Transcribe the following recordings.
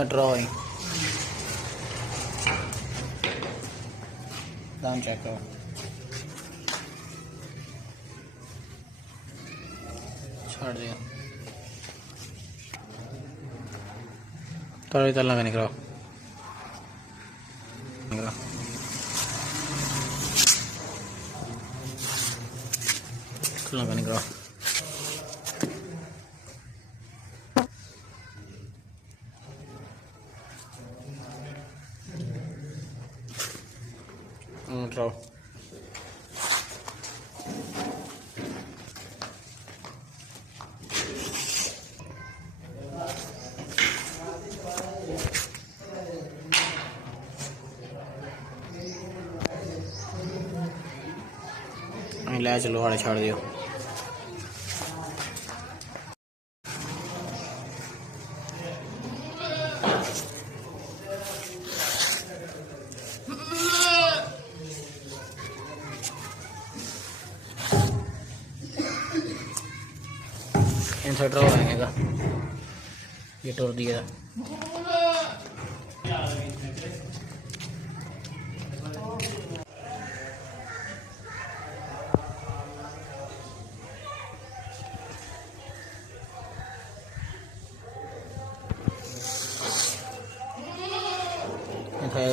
का ड्रॉ है। दाम चेक करो। छोड़ दिया थोड़ी तल लगा निकलो निकलो लगा निकलो। ड्रॉ ले चलो वाले छाड़ दियो। इनसे ड्रॉ आएगा ये टोर दिया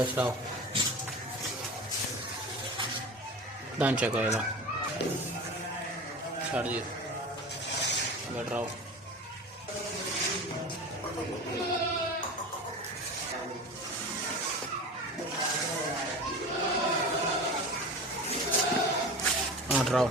चलाओ। दान चेक करेगा छाड़ दियो बैठ रहा हो। हाँ ड्राओ